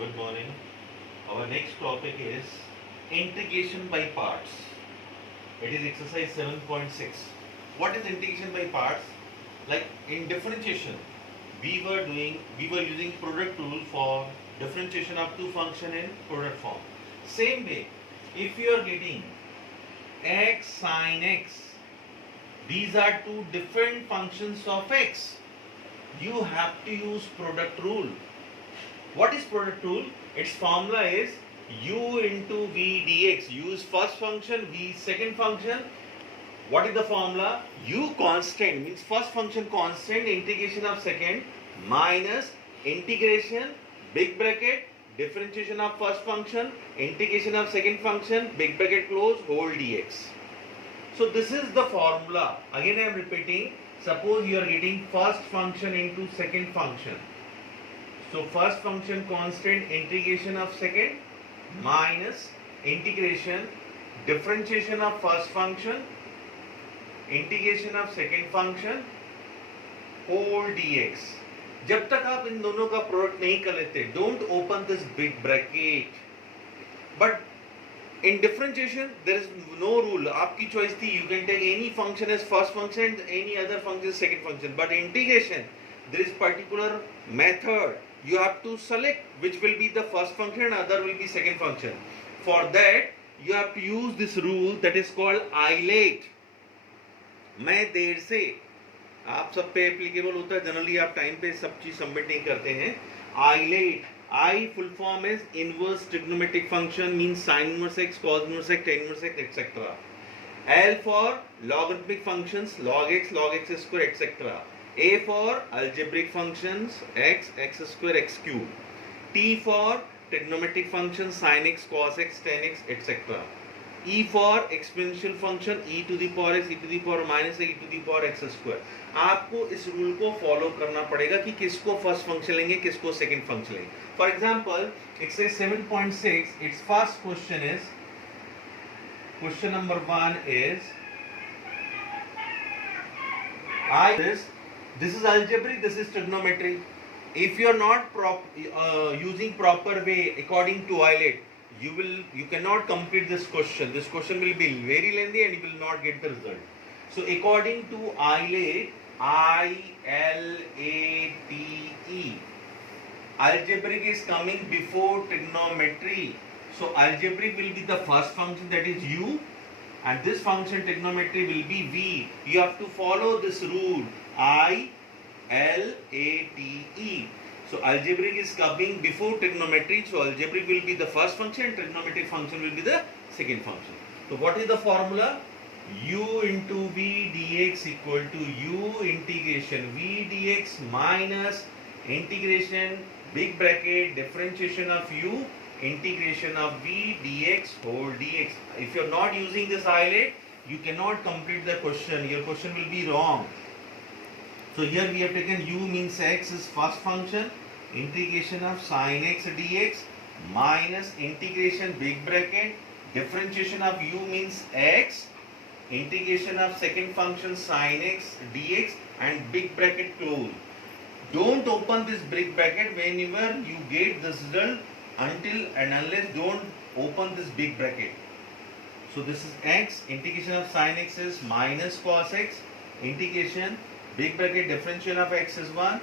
Good morning. Our next topic is integration by parts. It is exercise 7.6. What is integration by parts? Like in differentiation, we were using product rule for differentiation of two function in product form. Same way, if you are getting x sin x, these are two different functions of x. You have to use product rule. What is product rule? Its formula is u into v dx. U is first function, v is second function. What is the formula? U constant means first function constant, integration of second minus integration big bracket differentiation of first function, integration of second function big bracket close whole dx. So this is the formula. Again I am repeating. Suppose you are getting first function into second function. So first function constant, integration of second minus integration differentiation of first function, integration of second function whole dx. जब तक आप इन दोनों का product नहीं कर लेते, don't open this big bracket. But in differentiation there is no rule. आपकी choice थी, you can take any function as first function, any other function second function. But integration there is particular method. You have to select which will be the first function and other will be second function. For that you have to use this rule that is called ILATE. मैं देर से आप सब पे applicable होता है. Generally आप time पे सब चीज सबमिट नहीं करते हैं. ILATE, I full form is inverse trigonometric function, means sin inverse x, cos inverse x, tan inverse x, etc. L for logarithmic functions, log x square, etc. A for algebraic functions, x square, x cube. T for trigonometric functions, sin x, cos x, tan x, etc. E for exponential function, e to the power x, e to the power minus x, e to the power x square. आपको इस rule को follow करना पड़ेगा कि किसको first function लेंगे, किसको second function लेंगे. For example exercise 7.6, it's first question is, question number 1 is this is algebraic, this is trigonometry. If you are not using proper way according to ILATE, you cannot complete this question. This question will be very lengthy and you will not get the result. So according to ILATE, ILATE, algebraic is coming before trigonometry. So algebraic will be the first function, that is u, and this function trigonometry will be v. You have to follow this rule, ILATE. So algebraic is coming before trigonometry. So algebraic will be the first function and trigonometric function will be the second function. So what is the formula? U into v dx equal to u integration v dx minus integration big bracket differentiation of u integration of v dx whole dx. If you are not using this ILATE, you cannot complete the question. Your question will be wrong. So here we have taken u means x is first function, integration of sin x dx minus integration big bracket differentiation of u means x, integration of second function sin x dx and big bracket close. Don't open this big bracket whenever you get this result. Until and unless don't open this big bracket. So this is x, integration of sin x is minus cos x, integration big bracket differentiation of x is 1,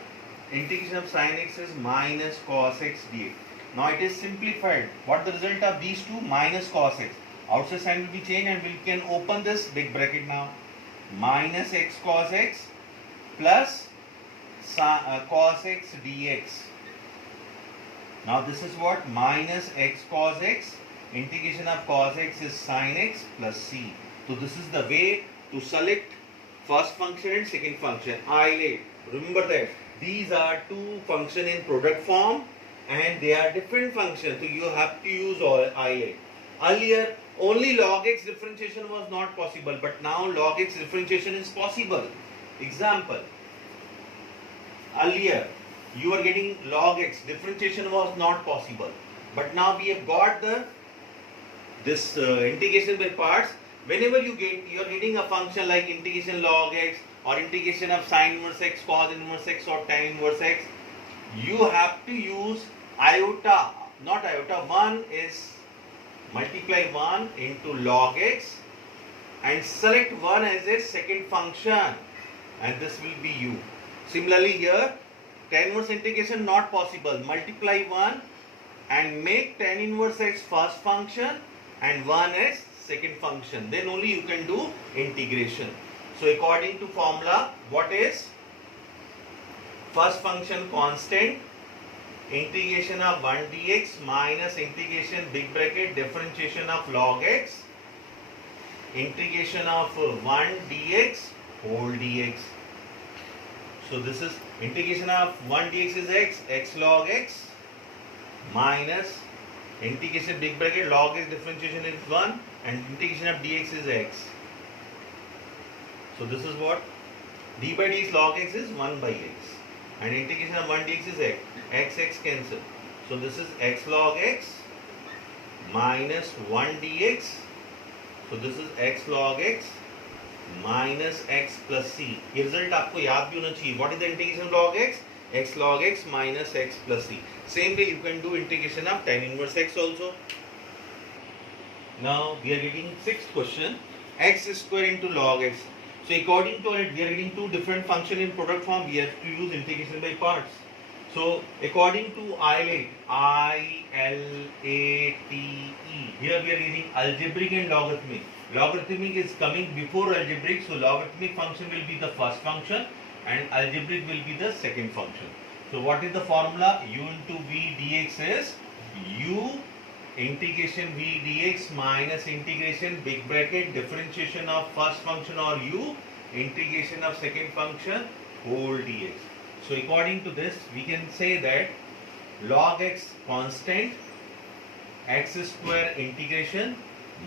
integration of sin x is minus cos x dx. Now it is simplified. What the result of these two? Minus cos x. Outside sign will be changed and we can open this big bracket now. Minus x cos x plus cos x dx. Now this is what? Minus x cos x, integration of cos x is sin x plus c. So this is the way to select first function and second function. ILATE. Remember that these are two functions in product form and they are different functions. So you have to use ILATE. Earlier only log x differentiation was not possible, but now log x differentiation is possible. Example. Earlier you are getting log x differentiation was not possible, but now we have got this integration by parts. Whenever you are getting a function like integration log x or integration of sin inverse x, cos inverse x or tan inverse x, you have to use iota not iota, 1 is multiply 1 into log x and select 1 as a second function, and this will be u. Similarly here, tan inverse integration not possible. Multiply 1 and make tan inverse x first function and 1 as second function. Then only you can do integration. So according to formula, what is first function constant, integration of 1 dx minus integration big bracket differentiation of log x, integration of 1 dx whole dx. So this is integration of 1 dx is x log x minus integration big bracket log x differentiation is 1 and integration of dx is x. So this is what d by dx log x is 1 by x and integration of 1 dx is x cancel. So this is x log x minus 1 dx. So this is x log x minus x plus c. ये result आपको याद भी होना चाहिए. What is the integration of log x? X log x minus x plus c. Same way you can do integration of tan inverse x also. Now we are getting sixth question, x square into log x. So according to it, we are getting two different function in product form. We have to use integration by parts. So according to ILATE, I-L-A-T-E, here we are using algebraic and logarithmic. Logarithmic is coming before algebraic, so logarithmic function will be the first function and algebraic will be the second function. So what is the formula? U into V dx is U integration V dx minus integration big bracket differentiation of first function or U integration of second function whole dx. So according to this, we can say that log x constant, x square integration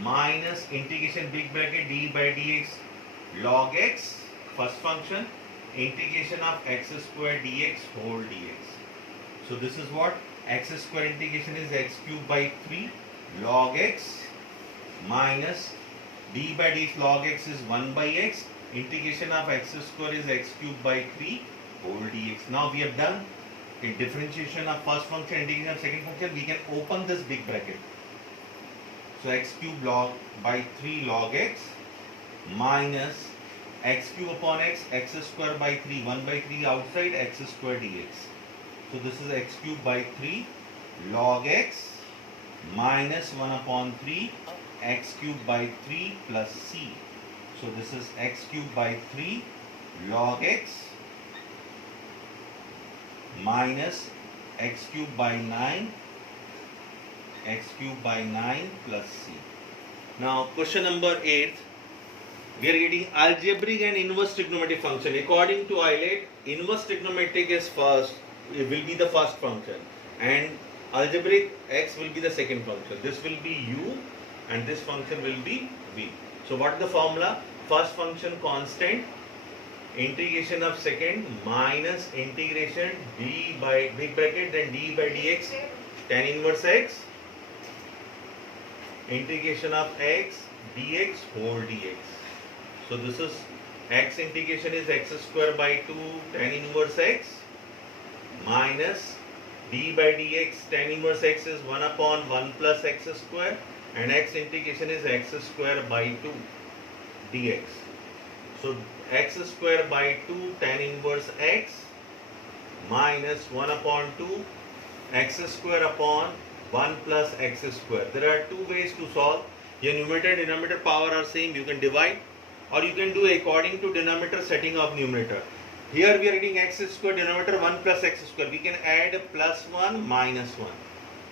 minus integration big bracket d by dx log x first function integration of x square dx whole dx. So this is what x square integration is x cube by 3 log x minus d by dx log x is 1 by x, integration of x square is x cube by 3 whole dx. Now we have done a differentiation of first function, integration of second function. We can open this big bracket. So x cube log by 3 log x minus x cube upon x, x square by 3, 1 by 3 outside, x square dx. So this is x cube by 3 log x minus 1 upon 3 x cube by 3 plus c. So this is x cube by 3 log x minus x cube by 9 x cube by 9 plus c. Now question number 8. We are getting algebraic and inverse trigonometric function. According to ILATE, inverse trigonometric is first, it will be the first function, and algebraic x will be the second function. This will be u and this function will be v. So what is the formula? First function constant, integration of second minus integration d by big bracket then d by dx tan inverse x, integration of x dx whole dx. So this is x integration is x square by 2 tan inverse x minus d by dx tan inverse x is 1 upon 1 plus x square and x integration is x square by 2 dx. So x square by 2 tan inverse x minus 1 upon 2 x square upon 1 plus x square. There are two ways to solve. Your numerator and denominator power are same. You can divide or you can do according to denominator setting of numerator. Here we are getting x square denominator 1 plus x square. We can add plus 1 minus 1.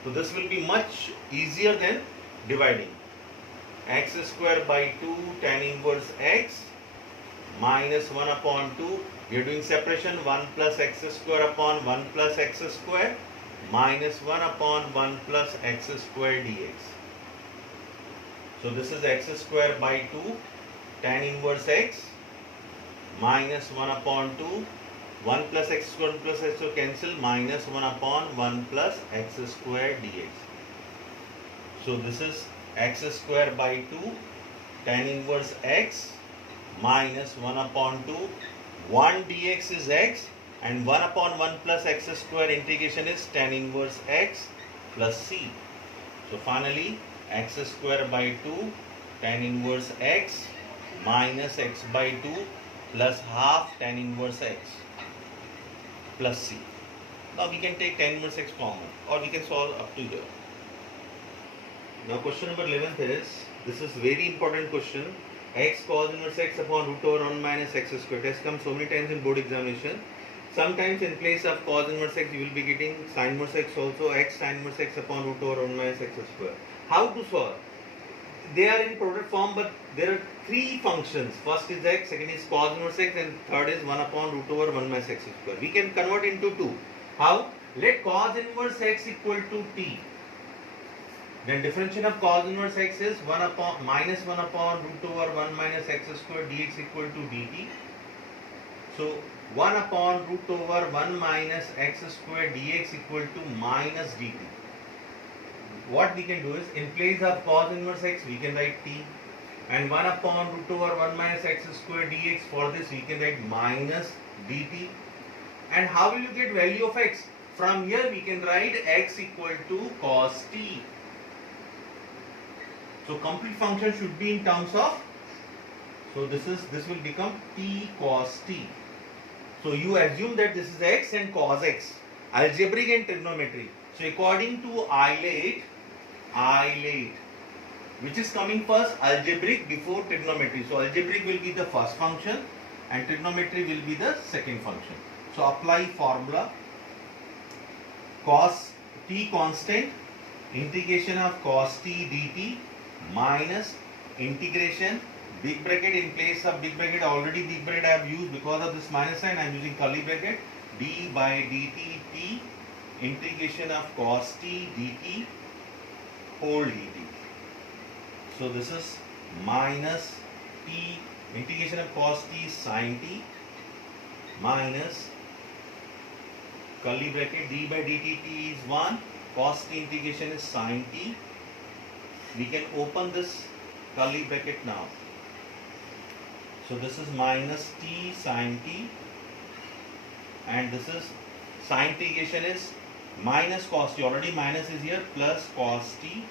So this will be much easier than dividing. X square by 2 tan inverse x minus 1 upon 2. We are doing separation 1 plus x square upon 1 plus x square minus 1 upon 1 plus x square dx. So this is x square by 2 tan inverse x minus 1 upon 2 1 plus x square 1 plus x square cancel minus 1 upon 1 plus x square dx. So this is x square by 2 tan inverse x minus 1 upon 2 1 dx is x and 1 upon 1 plus x square integration is tan inverse x plus c. So finally x square by 2 tan inverse x minus x by 2 plus half tan inverse x plus c. Now we can take tan inverse x common, or we can solve up to here. Now question number 11th is, this is very important question, x cos inverse x upon root over 1 minus x square. Test comes so many times in board examination. Sometimes in place of cos inverse x you will be getting sin inverse x also, x sin inverse x upon root over 1 minus x square. How to solve? They are in product form, but there are three functions. First is x, second is cos inverse x, and third is 1 upon root over 1 minus x square. We can convert into two. How? Let cos inverse x equal to t. Then differentiation of cos inverse x is 1 upon minus 1 upon root over 1 minus x square dx equal to dt. So 1 upon root over 1 minus x square dx equal to minus dt. What we can do is, in place of cos inverse x we can write t, and 1 upon root over 1 minus x square dx, for this we can write minus dt. And how will you get value of x? From here we can write x equal to cos t. So complete function should be in terms of, so this will become t cos t. So you assume that this is x and cos x, algebraic and trigonometry. So according to Eilert, which is coming first, algebraic before trigonometry. So algebraic will be the first function and trigonometry will be the second function. So apply formula, cos t constant, integration of cos t dt minus integration, big bracket, in place of big bracket, already big bracket I have used, because of this minus sign I am using curly bracket, d by dt t, integration of cos t dt whole dt. So this is minus t, integration of cos t sin t, minus curly bracket, d by dt t is 1, cos t integration is sin t. We can open this curly bracket now. So this is minus t sin t, and this is sin integration is minus cos t, already minus is here, plus cos t,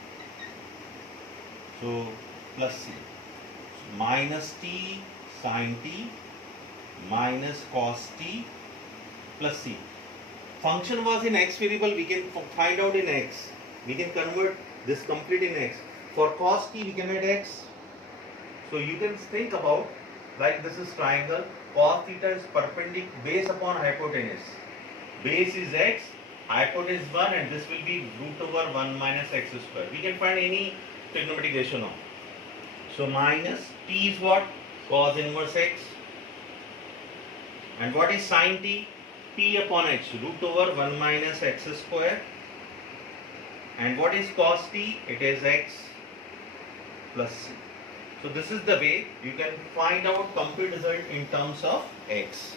so plus c. So minus t sin t minus cos t plus c. Function was in x variable, we can find out in x. We can convert this complete in x. For cos t we can write x. So you can think about, like this is triangle, cos theta is perpendicular base upon hypotenuse. Base is x, hypotenuse 1, and this will be root over 1 minus x square. We can find any trigonometric ratio now. So minus t is what? Cos inverse x. And what is sin t? P upon x, root over 1 minus x square. And what is cos t? It is x plus c. So this is the way you can find out complete result in terms of x.